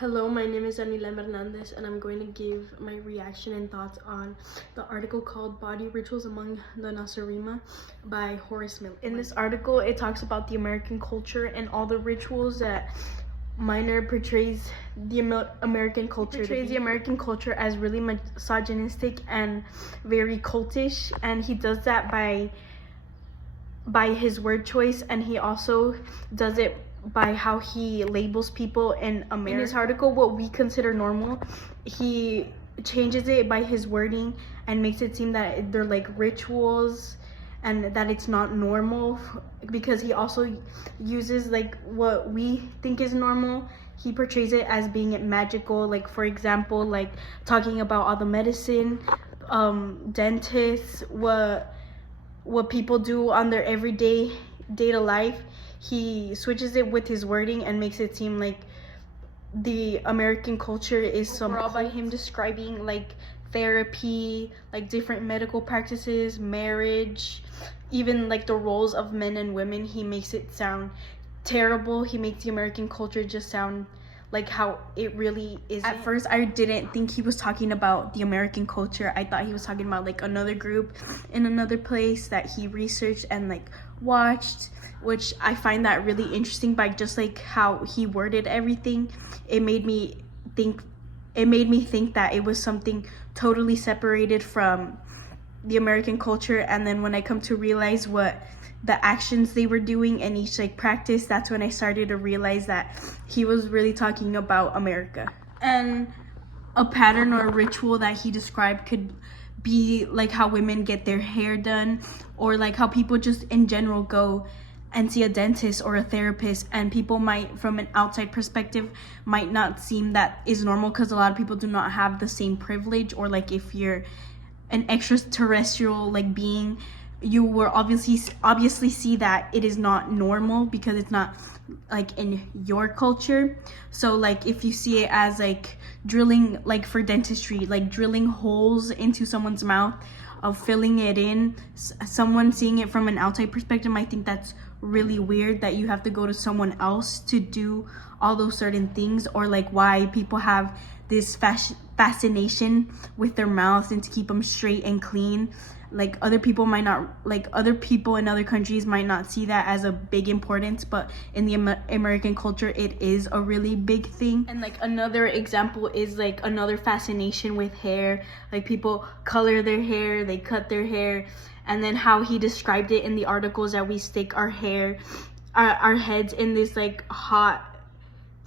Hello, my name is Anila Hernandez, and I'm going to give my reaction and thoughts on the article called Body Rituals Among the Nasarima by Horace Miller. In this article, it talks about the American culture and all the rituals that Miner portrays the American culture. He portrays the American culture as really misogynistic and very cultish, and he does that by his word choice, and he also does it by how he labels people in America. In his article, what we consider normal, he changes it by his wording and makes it seem that they're like rituals and that it's not normal, because he also uses like what we think is normal. He portrays it as being magical, like for example, like talking about all the medicine, dentists, what people do on their everyday to life. He switches it with his wording and makes it seem like the American culture is somehow by him describing like therapy, like different medical practices, marriage, even like the roles of men and women. He makes it sound terrible. He makes the American culture just sound like how it really is. At first, I didn't think he was talking about the American culture. I thought he was talking about like another group in another place that he researched and like watched, which I find that really interesting. By just like how he worded everything, it made me think that it was something totally separated from the American culture. And then when I come to realize what the actions they were doing in each like practice, that's when I started to realize that he was really talking about America. And a pattern or a ritual that he described could be like how women get their hair done, or like how people just in general go and see a dentist or a therapist, and people might, from an outside perspective, might not seem that is normal, because a lot of people do not have the same privilege, or like if you're an extraterrestrial like being, you will obviously see that it is not normal because it's not like in your culture. So like if you see it as like drilling, like for dentistry, like drilling holes into someone's mouth, of filling it in, someone seeing it from an outside perspective might think that's really weird, that you have to go to someone else to do all those certain things, or like why people have this fascination with their mouths and to keep them straight and clean. Like other people in other countries might not see that as a big importance, but in the American culture it is a really big thing. And like another example is like another fascination with hair, like people color their hair, they cut their hair, and then how he described it in the articles that we stick our hair, our heads in this like hot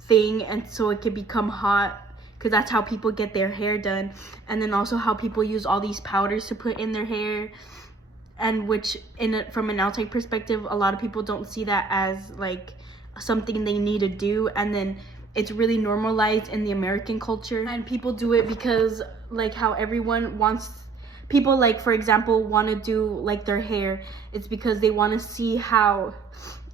thing, and so it could become hot, because that's how people get their hair done. And then also how people use all these powders to put in their hair, and which from an outside perspective, a lot of people don't see that as like something they need to do, and then it's really normalized in the American culture. And people do it because like how everyone wants, people like for example want to do like their hair, it's because they want to see how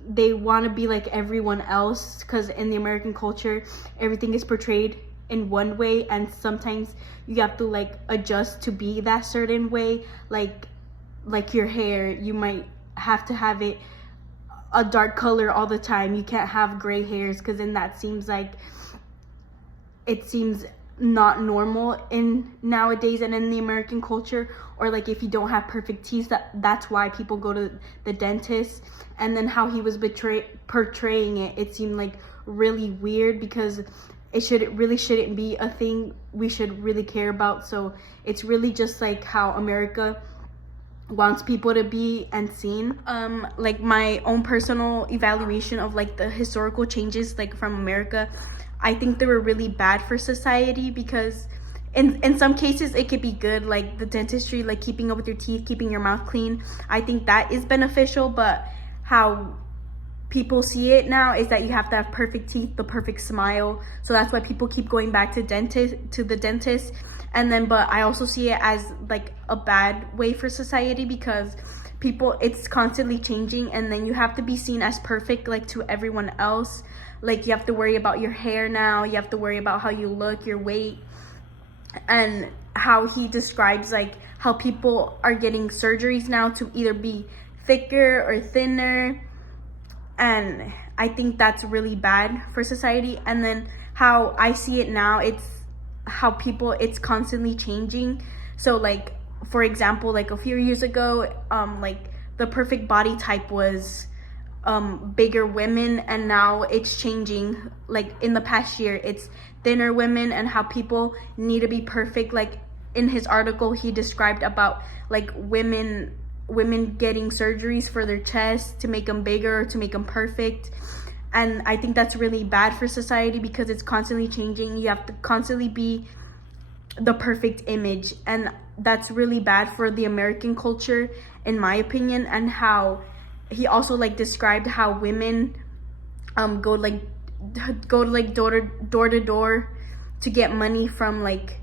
they want to be like everyone else, because in the American culture everything is portrayed in one way, and sometimes you have to like adjust to be that certain way. Like your hair, you might have to have it a dark color all the time. You can't have gray hairs, because then that seems like it seems not normal in nowadays and in the American culture. Or like if you don't have perfect teeth, that's why people go to the dentist. And then how he was portraying it seemed like really weird, because it shouldn't be a thing we should really care about. So it's really just like how America wants people to be and seen. Like my own personal evaluation of like the historical changes like from America, I think they were really bad for society, because in some cases it could be good, like the dentistry, like keeping up with your teeth, keeping your mouth clean. I think that is beneficial, but how people see it now is that you have to have perfect teeth, the perfect smile. So that's why people keep going back to the dentist. And then, but I also see it as like a bad way for society, because people, it's constantly changing, and then you have to be seen as perfect like to everyone else. Like you have to worry about your hair now, you have to worry about how you look, your weight. And how he describes like how people are getting surgeries now to either be thicker or thinner, and I think that's really bad for society. And then how I see it now, it's how people, it's constantly changing. So like, for example, like a few years ago, like the perfect body type was bigger women, and now it's changing. Like in the past year, it's thinner women, and how people need to be perfect. Like in his article, he described about like women getting surgeries for their chest to make them bigger, to make them perfect. And I think that's really bad for society because it's constantly changing. You have to constantly be the perfect image, and that's really bad for the American culture, in my opinion. And how he also like described how women go to like door to door to get money from like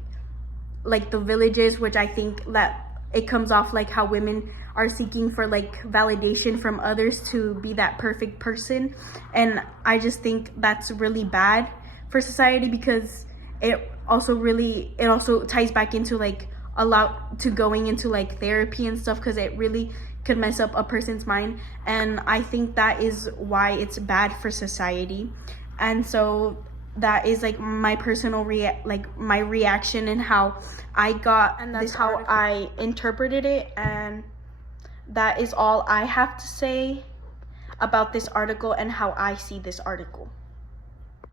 the villages, which I think that it comes off like how women are seeking for like validation from others to be that perfect person. And I just think that's really bad for society, because it also ties back into like a lot to going into like therapy and stuff, because it really could mess up a person's mind. And I think that is why it's bad for society. And so that is like my personal my reaction, and how I got, and that's how I interpreted it. And that is all I have to say about this article and how I see this article.